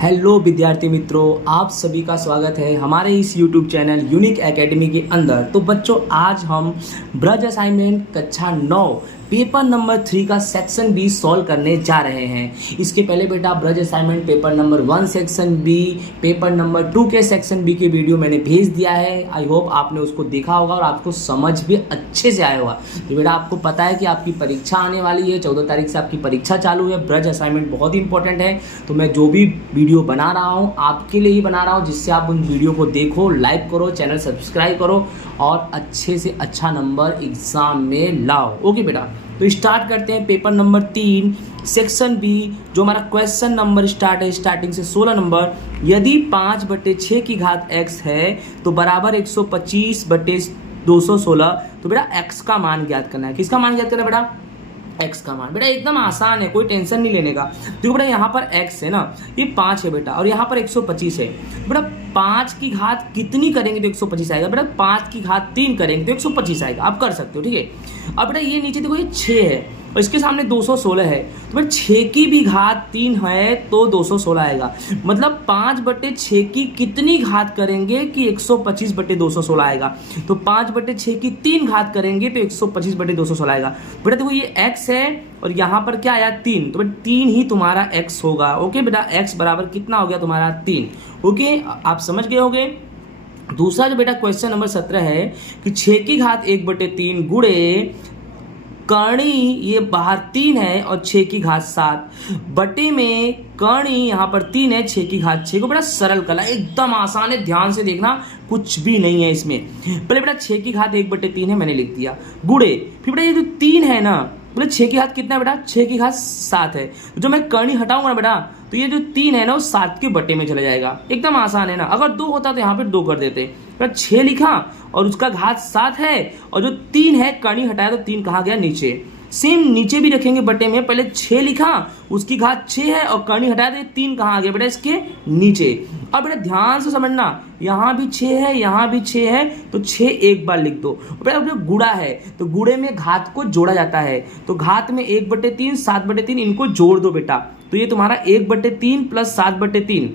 Hello विद्यार्थी मित्रों, आप सभी का स्वागत है हमारे इस YouTube चैनल यूनिक एकेडमी के अंदर। तो बच्चों, आज हम ब्रज असाइनमेंट कक्षा 9 पेपर नंबर 3 का सेक्शन बी सॉल्व करने जा रहे हैं। इसके पहले बेटा ब्रज assignment paper number 1 section B, paper number 2 के सेक्शन बी के वीडियो मैंने भेज दिया है। आई होप आपने उसको देखा होगा और आपको समझ भी अच्छे से आया होगा। तो बेटा आपको पता है कि आपकी परीक्षा आने वाली है, 14 तारीख से आपकी परीक्षा चालू है। ब्रज असाइनमेंट बहुत इंपॉर्टेंट है, तो मैं जो भी वीडियो बना रहा हूँ आपके लिए ही बना रहा हूँ, जिससे आप उन वीडियो को देखो, लाइक करो, चैनल सब्सक्राइब करो और अच्छे से अच्छा नंबर एग्जाम में लाओ। ओके बेटा, तो स्टार्ट करते हैं पेपर नंबर 3 सेक्शन बी। जो हमारा क्वेश्चन नंबर स्टार्ट है स्टार्टिंग से 16 नंबर। यदि 5/6 की घात x है तो बराबर 125/216। तो बेटा x का मान ज्ञात करना है। किसका मान ज्ञात करना है बेटा? x का मान। बेटा एकदम आसान है, कोई टेंशन नहीं लेने का। देखो बेटा यहाँ पर x है ना, ये 5 है बेटा, और यहाँ पर 125 है। बेटा 5 की घात कितनी करेंगे तो 125 आएगा? बेटा 5 की घात 3 करेंगे तो 125 आएगा। आप कर सकते हो, ठीक है। अब बेटा ये नीचे देखो, ये 6 है और इसके सामने 216 है, तो बेटा 6 की भी घात 3 है तो 216 आएगा। मतलब 5/6 की कितनी घात करेंगे कि 125/216 आएगा? तो 5/6 की 3 घात करेंगे तो 125/216 आएगा। बेटा देखो ये x है और यहाँ पर क्या आया 3, तो बेटा 3 ही तुम्हारा x होगा। ओके बेटा, x बराबर कितना हो गया तुम्हारा 3। ओके, आप समझ गए होगे। दूसरा जो बेटा क्वेश्चन नंबर 17 है कि 6 की घात 1/3 गुणे कर्णी, ये बाहर 3 है और 6 की घात 7 बटे में कर्णी यहाँ पर 3 है, 6 की घात 6 को। बेटा सरल कला, एकदम आसान है, ध्यान से देखना, कुछ भी नहीं है इसमें। पहले बेटा 6 की घात 1/3 है, मैंने लिख दिया, गुणे फिर बेटा ये जो 3 है ना, बोले 6 की घात कितना है बेटा? 6 की घात 7 है। जो मैं कर्णी हटाऊंगा ना बेटा, तो ये जो 3 है ना वो 7 के बटे में चला जाएगा। एकदम आसान है ना। अगर 2 होता तो यहाँ पे 2 कर देते। बेटा 6 लिखा और उसका घात 7 है और जो 3 है कर्णी हटाया तो 3 कहाँ गया? नीचे। सेम नीचे भी रखेंगे बटे में, पहले 6 लिखा, उसकी घात 6 है और कर्णी हटाया तो 3 कहाँ आ गया बेटा? इसके नीचे। अब बेटा ध्यान से समझना, यहाँ भी 6 है, यहाँ भी 6 है, तो 6 एक बार लिख दो। बेटा जो गुणा है तो गुणे में घात को जोड़ा जाता है, तो घात में 1/3 7/3 इनको जोड़ दो बेटा, तो ये तुम्हारा 1/3 प्लस 7/3।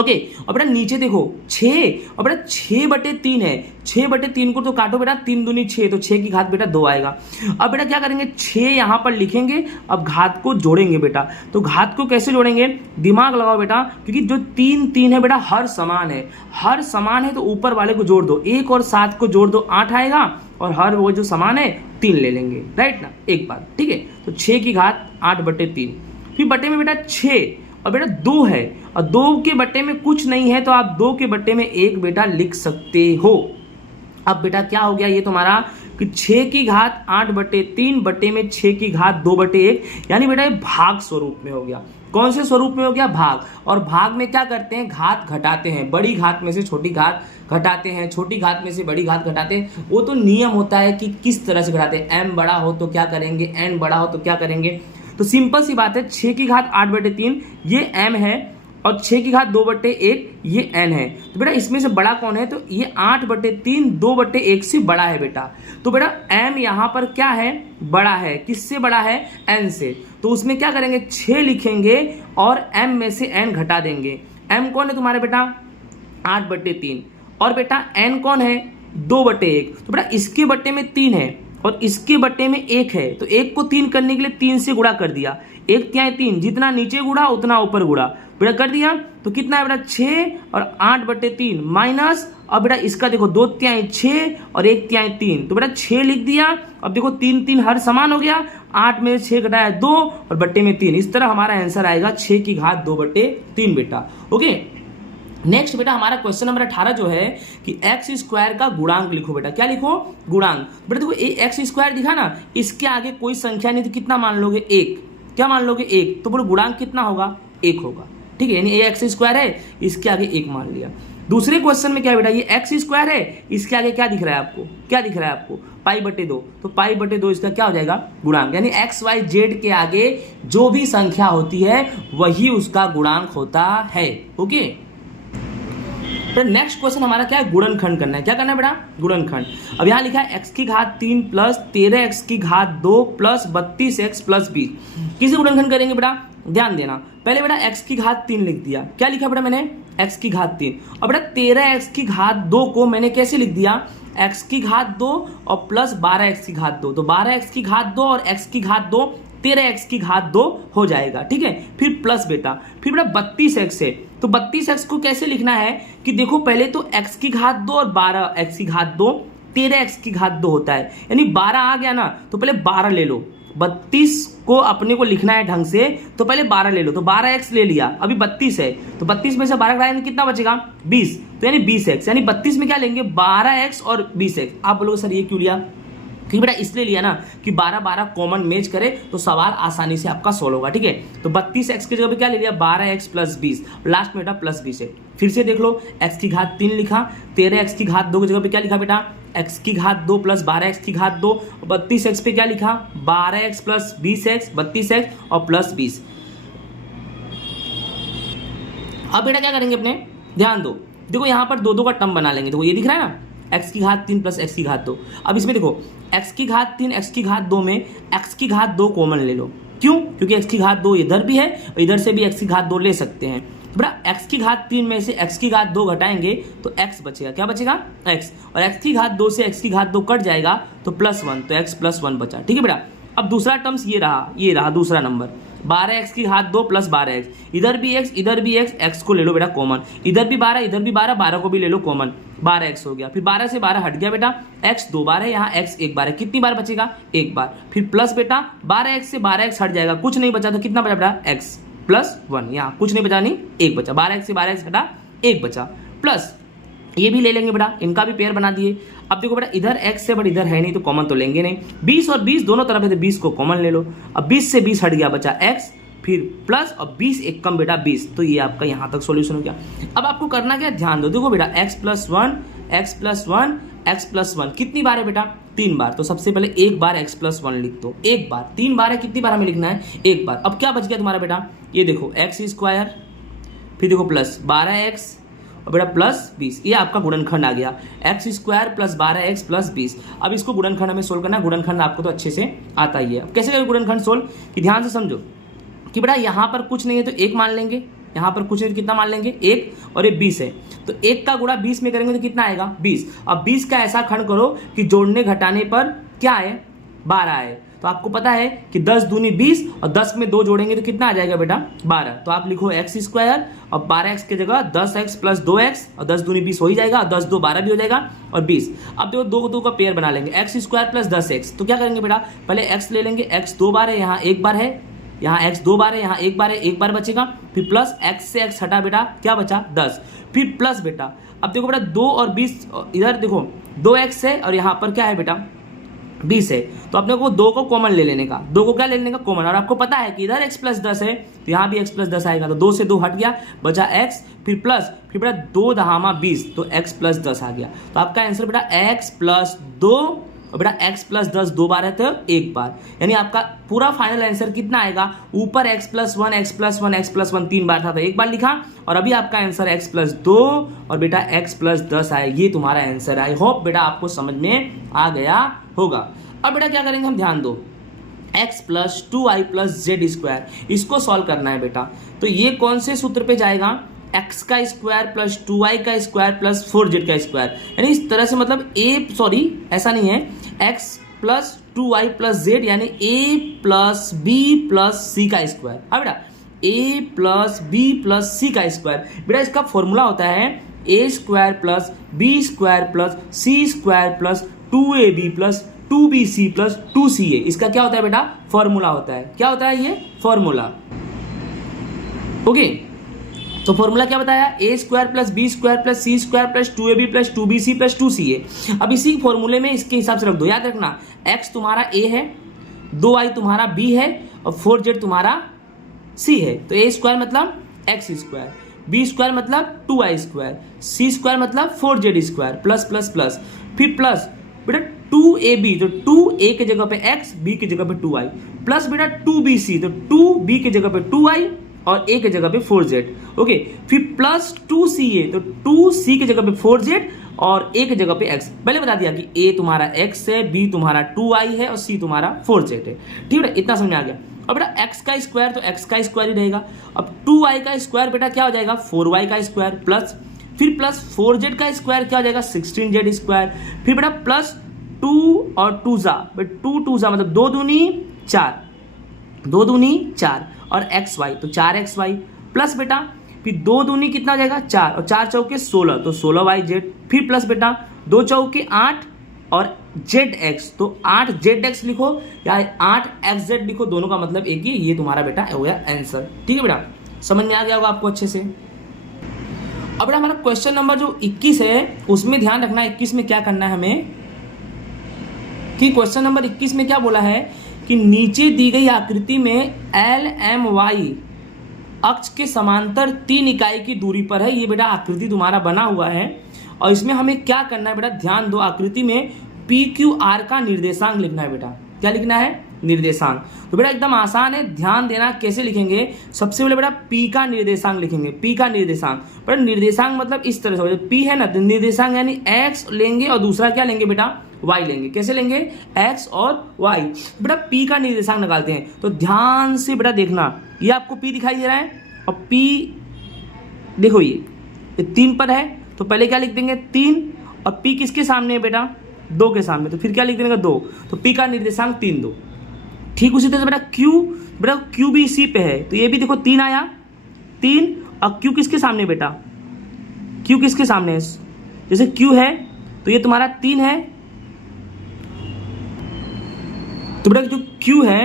ओके, और बेटा नीचे देखो 6 और बेटा 6/3 है, 6/3 को तो काटो बेटा, 3 दूनी 6, तो 6 की घात बेटा 2 आएगा। अब बेटा क्या करेंगे, 6 यहाँ पर लिखेंगे, अब घात को जोड़ेंगे बेटा। तो घात को कैसे जोड़ेंगे? दिमाग लगाओ बेटा, क्योंकि जो 3 है बेटा हर समान है, हर समान है तो ऊपर वाले को जोड़ दो, 1 और 7 को जोड़ दो 8 आएगा, और हर वो जो समान है 3 ले लेंगे, राइट ना, एक बात, ठीक है। तो 6 की घात 8/3, फिर बटे में बेटा 6 और बेटा 2 है, और 2 के बट्टे में कुछ नहीं है तो आप 2 के बट्टे में 1 बेटा लिख सकते हो। अब बेटा क्या हो गया ये तुम्हारा कि 6 की घात 8/3 बट्टे में 6 की घात 2/1, यानी बेटा ये भाग स्वरूप में हो गया। कौन से स्वरूप में हो गया? भाग। और भाग में क्या करते हैं? घात घटाते हैं, बड़ी घात में से छोटी घात घटाते हैं, छोटी घात में से बड़ी घात घटाते हैं। वो तो नियम होता है कि किस तरह से घटाते हैं। m बड़ा हो तो क्या करेंगे, n बड़ा हो तो क्या करेंगे। तो सिंपल सी बात है, 6 की घात 8/3 ये m है और 6 की घात 2/1 ये n है। तो बेटा इसमें से बड़ा कौन है? तो ये 8/3 2/1 से बड़ा है बेटा। तो बेटा m यहाँ पर क्या है? बड़ा है। किससे बड़ा है? n से। तो उसमें क्या करेंगे, 6 लिखेंगे और m में से n घटा देंगे। m कौन है तुम्हारे बेटा? 8/3। और बेटा n कौन है? 2/1। तो बेटा इसके बट्टे में 3 है और इसके बट्टे में 1 है, तो 1 को 3 करने के लिए 3 से गुणा कर दिया, 1 3 3, जितना नीचे गुणा उतना ऊपर गुणा, बेटा कर दिया। तो कितना है बेटा? 6 और 8/3 माइनस, अब बेटा इसका देखो 2 3 6 और 1 3 3, तो बेटा 6 लिख दिया। अब देखो 3 3 हर समान हो गया, 8 में 6 घटाया 2 और बट्टे में 3। इस तरह हमारा आंसर आएगा 6 की घात 2/3 बेटा। ओके, नेक्स्ट बेटा हमारा क्वेश्चन नंबर 18 जो है कि x² का गुणांक लिखो बेटा। क्या लिखो? गुणांक। बेटा देखो x² दिखा ना, इसके आगे कोई संख्या नहीं तो कितना मान लोगे? 1। क्या मान लोगे? 1। तो बोलो गुणांक कितना होगा? 1 होगा, ठीक है। यानी x² है, इसके आगे 1 मान लिया। दूसरे क्वेश्चन में क्या है बेटा, ये x² है, इसके आगे क्या दिख रहा है आपको? क्या दिख रहा है आपको? π/2। तो π/2 इसका क्या हो जाएगा? गुणांक। यानी XYZ के आगे जो भी संख्या होती है वही उसका गुणांक होता है। ओके, तो नेक्स्ट क्वेश्चन हमारा क्या है? गुणनखंड करना है। क्या करना है बेटा? गुणनखंड। अब यहाँ लिखा है x की घात 3 प्लस 13x की घात 2 प्लस 32x प्लस 20। किसे गुणनखंड करेंगे बेटा? ध्यान देना, पहले बेटा x की घात 3 लिख दिया। क्या लिखा बेटा मैंने? x की घात 3। और बेटा 13x की घात 2 को मैंने कैसे लिख दिया? x की घात 2 और प्लस 12x की घात 2। तो 12x की घात 2 और x की घात 2, 13x की घात 2 हो जाएगा, ठीक है। फिर प्लस बेटा, फिर बेटा 32x है। तो 32x को कैसे लिखना है कि देखो पहले तो x की घात 2 और 12x की घात 2, 13x की घात 2 होता है, यानी 12 आ गया ना, तो पहले 12 ले लो। 32 को अपने को लिखना है ढंग से, तो पहले 12 ले लो। तो 12x ले लिया, अभी 32 है, तो 32 में से 12 घटाएंगे कितना बचेगा? 20। तो यानी 20x, यानी 32 में क्या लेंगे? 12x और 20x। आप बोलोगे सर ये क्यों लिया? क्योंकि बेटा इसलिए लिया ना कि 12 कॉमन मैच करे तो सवाल आसानी से आपका सोल्व होगा, ठीक है। तो 32x की जगह पे क्या ले लिया? 12x प्लस 20, लास्ट में बेटा प्लस 20 है। फिर से देख लो, x की घात 3 लिखा, 13x की घात 2 की जगह पे क्या लिखा बेटा? x की घात 2 प्लस 12x की घात 2, 32x पे क्या लिखा? 12x प्लस 20x, 32x और प्लस 20। अब बेटा क्या करेंगे अपने? ध्यान दो, देखो यहाँ पर 2 का टर्म बना लेंगे। देखो ये दिख रहा है ना, x की घात 3 प्लस x की घात 2। अब इसमें देखो x की घात 3 x की घात 2 में x की घात 2 कॉमन ले लो। क्यों? क्योंकि x की घात 2 इधर भी है और इधर से भी x की घात 2 ले सकते हैं। बेटा x की घात 3 में से x की घात 2 घटाएंगे तो x बचेगा। क्या बचेगा? x। और x की घात 2 से x की घात 2 कट जाएगा तो +1, तो x + 1 बचा, ठीक है बेटा। अब दूसरा टर्म्स ये रहा दूसरा नंबर, 12x की घात 2 प्लस 12x, इधर भी x इधर भी x, x को ले लो बेटा कॉमन, इधर भी 12 इधर भी 12, 12 को भी ले लो कॉमन, 12x हो गया। फिर 12 से 12 हट गया बेटा, x 2 बार है, यहाँ x 1 बार है, कितनी बार बचेगा? 1 बार। फिर प्लस बेटा 12x से 12x हट जाएगा, कुछ नहीं बचा, तो कितना बचा बेटा? x + 1, यहाँ कुछ नहीं बचा, नहीं 1 बचा, 12x से 12x हटा 1 बचा, प्लस ये भी ले लेंगे बेटा, इनका भी पेयर बना दिए। अब देखो बेटा इधर x है बट इधर है नहीं तो कॉमन तो लेंगे नहीं, 20 और 20 दोनों तरफ है तो 20 को कॉमन ले लो। अब 20 से 20 हट गया, बचा x, फिर प्लस और 20 एक कम बेटा 20, तो ये आपका यहाँ तक सॉल्यूशन हो गया। अब आपको करना क्या? ध्यान दो, देखो बेटा x + 1 x + 1 x + 1 कितनी बार है बेटा? 3 बार। तो सबसे पहले एक बार x + 1 लिख दो, एक बार, 3 बार है, कितनी बार हमें लिखना है? एक बार। अब क्या बच गया तुम्हारा बेटा? ये देखो x², फिर देखो प्लस 12x और बेटा प्लस 20, ये आपका गुणनखंड आ गया, x² + 12x + 20। अब इसको गुणनखंड हमें सोल्व करना है, गुणनखंड आपको तो अच्छे से आता ही है। अब कैसे करें गुणनखंड सोल्व? कि ध्यान से समझो कि बेटा यहाँ पर कुछ नहीं है तो 1 मान लेंगे, यहाँ पर कुछ नहीं तो कितना मान लेंगे? 1, और ये 20 है तो 1 का गुणा 20 में करेंगे तो कितना आएगा? 20। अब 20 का ऐसा खंड करो कि जोड़ने घटाने पर क्या आए? 12 आए। तो आपको पता है कि 10 दूनी 20 और 10 में 2 जोड़ेंगे तो कितना आ जाएगा बेटा? 12। तो आप लिखो x² और 12x की जगह 10x + 2x और 10 दूनी 20 हो ही जाएगा, और 10 2 12 भी हो जाएगा और 20। अब देखो 2 का पेयर बना लेंगे, x² + 10x। तो क्या करेंगे बेटा? पहले x ले लेंगे, x 2 बार है, यहाँ 1 बार है, यहाँ x 2 बार है, यहाँ 1 बार है, 1 बार बचेगा। फिर प्लस x से x हटा बेटा, क्या बचा? 10। फिर प्लस बेटा, अब देखो बेटा 2 और 20, इधर देखो 2x है और यहाँ पर क्या है बेटा? 20 है, तो अपने को 2 को कॉमन ले लेने का, 2 को क्या ले लेने का? कॉमन। और आपको पता है कि इधर x + 10 है तो यहाँ भी x + 10 आएगा, तो 2 से 2 हट गया, बचा x, फिर प्लस, फिर बेटा 2 दहामा 20, तो x + 10 आ गया। तो आपका आंसर बेटा x + 2, और बेटा x + 10 2 बार है तो 1 बार, यानी आपका पूरा फाइनल आंसर कितना आएगा? ऊपर x + 1 x + 1 x + 1 3 बार था तो 1 बार लिखा, और अभी आपका आंसर x + 2 और बेटा x + 10 आए, ये तुम्हारा आंसर है। आई होप बेटा आपको समझ में आ गया होगा। अब बेटा क्या करेंगे हम? ध्यान दो, x + 2i + z², इसको सॉल्व करना है बेटा। तो ये कौन से सूत्र पे जाएगा? x² + 2i² + 4z², यानी इस तरह से, मतलब ऐसा नहीं है, x + 2i + z यानी a + b + c²। हाँ बेटा, a + b + c²। बेटा इसका फॉर्मूला होता है a² + b² + c² + 2ab + 2bc + 2ca। इसका क्या होता है बेटा? फॉर्मूला होता है। क्या होता है ये? फॉर्मूला। ओके, तो फॉर्मूला क्या बताया? a² + b² + c² + 2ab + 2bc + 2ca। अब इसी फॉर्मूले में इसके हिसाब से रख दो। याद रखना, x तुम्हारा a है, 2i तुम्हारा b है और 4z तुम्हारा c है। तो a² मतलब x², b² मतलब 2i², c² मतलब 4z² प्लस प्लस प्लस, फिर प्लस बेटा 2ab, तो 2a की जगह पे x, b की जगह पे 2i, प्लस बेटा 2bc, तो 2b की जगह पे 2i और a की जगह पे 4z। ओके, फिर प्लस 2ca, तो 2c की जगह पे 4z और a की जगह पे x। पहले बता दिया कि a तुम्हारा x है, b तुम्हारा 2i है और c तुम्हारा 4z है। ठीक है, इतना समझ में आ गया। अब बेटा एक्स का स्क्वायर तो एक्स का स्क्वायर ही रहेगा। अब 2y का स्क्वायर बेटा क्या हो जाएगा 4y का स्क्वायर प्लस फिर प्लस 4z का स्क्वायर क्या हो जाएगा 16z स्क्वायर, फिर बेटा प्लस 2 और 2 जा 2 जा मतलब 2 दूनी 4 और xy तो 4xy प्लस बेटा फिर 2 दूनी कितना हो जाएगा 4 और 4 चौके 16 तो 16yz, फिर प्लस बेटा 2 चौके 8 और zx तो 8zx लिखो या 8xz लिखो, दोनों का मतलब एक ही, ये तुम्हारा बेटा हो गया आंसर। ठीक है बेटा, समझ में आ गया होगा आपको अच्छे से। अब बेटा हमारा क्वेश्चन नंबर जो 21 है उसमें ध्यान रखना है 21 में क्या करना है हमें, कि क्वेश्चन नंबर 21 में क्या बोला है कि नीचे दी गई आकृति में LMY अक्ष के समांतर 3 इकाई की दूरी पर है। ये बेटा आकृति तुम्हारा बना हुआ है और इसमें हमें क्या करना है बेटा, ध्यान दो, आकृति में PQR का निर्देशांक लिखना है बेटा। क्या लिखना है निर्देशांक। तो बेटा एकदम आसान है, ध्यान देना कैसे लिखेंगे। सबसे पहले बेटा P का निर्देशांक लिखेंगे, P का निर्देशांक। बेटा निर्देशांक मतलब इस तरह से, P है ना तो निर्देशांक यानी X लेंगे और दूसरा क्या लेंगे बेटा Y लेंगे। कैसे लेंगे X और Y। बेटा P का निर्देशांक निकालते हैं तो ध्यान से बेटा देखना, ये आपको P दिखाई दे रहा है और P देखो ये 3 पर है तो पहले क्या लिख देंगे 3 और P किसके सामने है बेटा 2 के सामने, तो फिर क्या लिख देंगे 2, तो P का निर्देशांक 3 2। ठीक उसी तरह से बेटा Q भी इसी पे है तो ये भी देखो 3 आया 3 और Q किसके सामने बेटा, Q किसके सामने है, जैसे Q है तो ये तुम्हारा 3 है तो बेटा जो Q है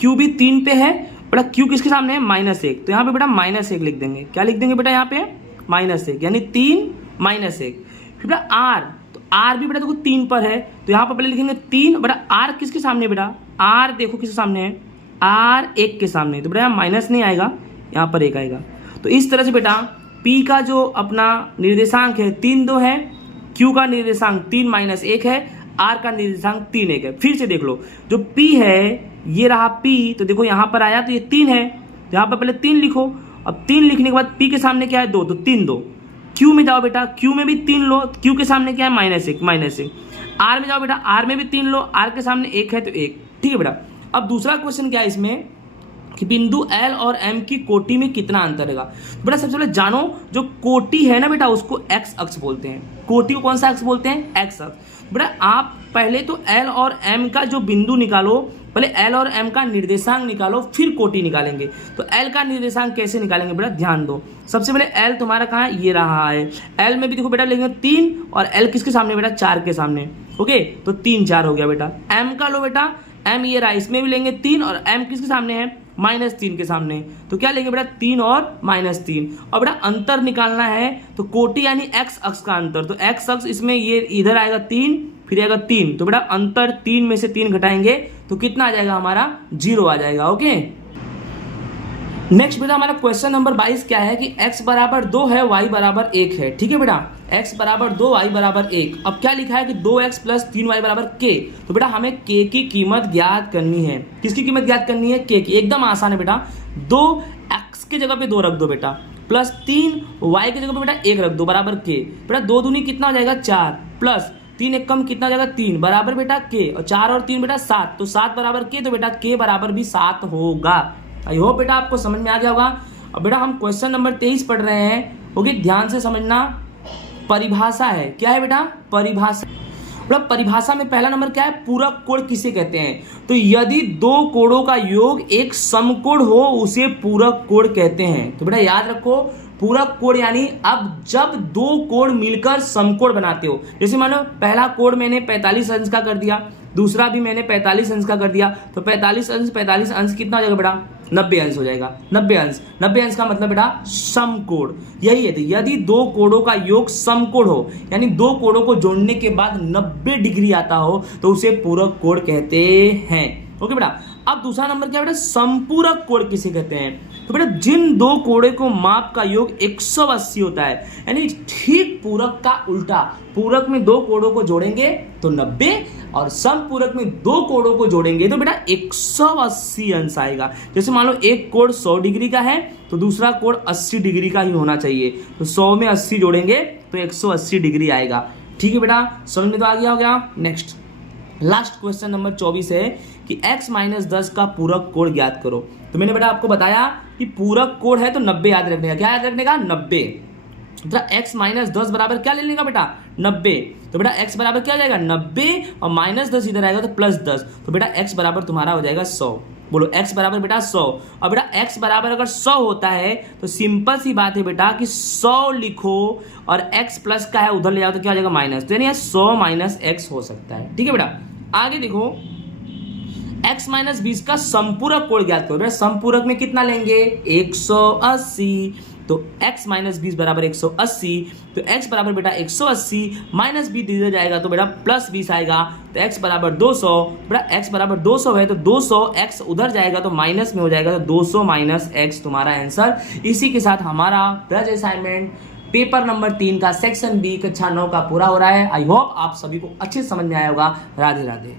Q भी 3 पे है, बेटा Q किसके सामने है -1, तो यहाँ पे बेटा -1 लिख देंगे। क्या लिख देंगे बेटा यहाँ पे -1 यानी 3 -1। फिर बेटा R, तो R भी बेटा देखो 3 पर है तो यहाँ पर पहले लिखेंगे 3, बेटा R किसके सामने बेटा, R देखो किसके सामने है, R 1 के सामने, तो बेटा यहाँ माइनस नहीं आएगा, यहाँ पर 1 आएगा। तो इस तरह से बेटा P का जो अपना निर्देशांक है 3 2 है, Q का निर्देशांक 3 -1 है, R का निर्देशांक 3 1 है। फिर से देख लो जो P है ये रहा P, तो देखो यहाँ पर आया तो ये 3 है तो यहाँ पर पहले 3 लिखो। अब 3 लिखने के बाद P के सामने क्या है 2, तो 3 2। Q में जाओ बेटा, Q में भी 3 लो, Q के सामने क्या है -1। R में जाओ बेटा, R में भी 3 लो, R के सामने 1 है तो 1। ठीक है बेटा। अब दूसरा क्वेश्चन क्या है इसमें कि बिंदु L और M की कोटि में कितना अंतर रहेगा। बेटा सबसे पहले जानो जो कोटि है ना बेटा उसको x अक्ष बोलते हैं। कोटि को कौन सा अक्ष बोलते हैं, x अक्ष। बेटा आप पहले तो L और M का जो बिंदु निकालो, पहले L और M का निर्देशांक निकालो फिर कोटि निकालेंगे। तो L का निर्देशांक कैसे निकालेंगे बेटा ध्यान दो। सबसे पहले L तुम्हारा कहाँ है, ये रहा है। L में भी देखो बेटा लेंगे 3 और L किसके सामने बेटा 4 के सामने। ओके तो 3 4 हो गया बेटा। M का लो बेटा, M ये रहा, इसमें भी लेंगे 3 और M किसके सामने है -3 के सामने, तो क्या लेंगे बेटा 3 और -3। और बेटा अंतर निकालना है तो कोटि यानी x अक्ष का अंतर, तो x अक्ष इसमें ये इधर आएगा 3 फिर आएगा 3, तो बेटा अंतर 3 में से 3 घटाएंगे तो कितना आ जाएगा हमारा 0 आ जाएगा। ओके नेक्स्ट बेटा हमारा क्वेश्चन नंबर 22 क्या है कि x बराबर 2 है y बराबर 1 है। ठीक है बेटा x बराबर 2 y बराबर 1। अब क्या लिखा है कि 2x प्लस 3y बराबर k, तो बेटा हमें k की कीमत ज्ञात करनी है। किसकी कीमत ज्ञात करनी है, k की। एकदम आसान है बेटा, 2x के जगह पे 2 रख दो बेटा, प्लस 3y के जगह पे बेटा 1 रख दो बराबर k। बेटा 2 दूनी कितना हो जाएगा 4 प्लस 3 1 कम कितना हो जाएगा 3 बराबर बेटा k, और 4 और 3 बेटा 7, तो 7 बराबर k, तो बेटा k बराबर भी 7 होगा। आई होप बेटा आपको समझ में आ गया होगा। अब बेटा हम क्वेश्चन नंबर 23 पढ़ रहे हैं। ओके ध्यान से समझना, परिभाषा है। क्या है बेटा परिभाषा। बेटा परिभाषा में पहला नंबर क्या है, पूरक कोण किसे कहते हैं। तो यदि 2 कोणों का योग एक समकोण हो उसे पूरक कोण कहते हैं। तो बेटा याद रखो पूरक कोण यानी अब जब 2 कोण मिलकर समकोण बनाते हो, जैसे मानो पहला कोण मैंने 45 अंश का कर दिया, दूसरा भी मैंने 45 अंश का कर दिया, तो 45 अंश कितना हो जाएगा बेटा 90 अंश हो जाएगा। 90 अंश का मतलब बेटा समकोण, यही है। तो यदि 2 कोणों का योग समकोण हो यानी 2 कोणों को जोड़ने के बाद 90 डिग्री आता हो तो उसे पूरक कोण कहते हैं। ओके बेटा। अब दूसरा नंबर क्या बेटा, संपूरक कोण किसे कहते हैं। तो बेटा जिन 2 कोणों को माप का योग 180 होता है, यानी ठीक पूरक का उल्टा, पूरक में 2 कोणों को जोड़ेंगे तो 90 और समपूरक में 2 कोणों को जोड़ेंगे तो बेटा 180 अंश आएगा। जैसे मान लो एक कोण 100 डिग्री का है तो दूसरा कोण 80 डिग्री का ही होना चाहिए, तो 100 में 80 जोड़ेंगे तो 180 डिग्री आएगा। ठीक है बेटा समझ में तो आ गया हो गया। नेक्स्ट लास्ट क्वेश्चन नंबर 24 है कि x माइनस 10 का पूरक कोण ज्ञात करो। तो मैंने बेटा आपको बताया कि पूरक कोण है तो 90 याद रखने का। क्या याद रखने का? 90। तो x माइनस 10 बराबर क्या ले लेगा बेटा? 90। तो बेटा x बराबर क्या हो जाएगा? 90 और माइनस 10 इधर आएगा तो प्लस 10। तो बेटा x बराबर तुम्हारा हो जाएगा 100। बोलो x बराबर बेटा 100। और बेटा x बराबर अगर 100 होता है तो सिंपल सी बात है बेटा कि 100 लिखो और x प्लस का है उधर ले जाओ तो क्या हो जाएगा? माइनस। तो यानी 100 माइनस x हो सकता है। ठीक है बेटा, आगे देखो x माइनस 20 का संपूरक कोण ज्ञात करो। बेटा संपूरक में कितना लेंगे? 180। तो x माइनस 20 बराबर 180। तो x बराबर बेटा 180 माइनस 20 दिया जाएगा तो बेटा प्लस 20 आएगा। तो x बराबर 200। बेटा x बराबर 200 है तो 200 x उधर जाएगा तो माइनस में हो जाएगा तो 200 माइनस x तुम्हारा आंसर। इसी के साथ हमारा ब्रज असाइनमेंट पेपर नंबर 3 का सेक्शन बी कक्षा 9 का पूरा हो रहा है। आई होप आप सभी को अच्छे समझ में आया होगा। राधे राधे।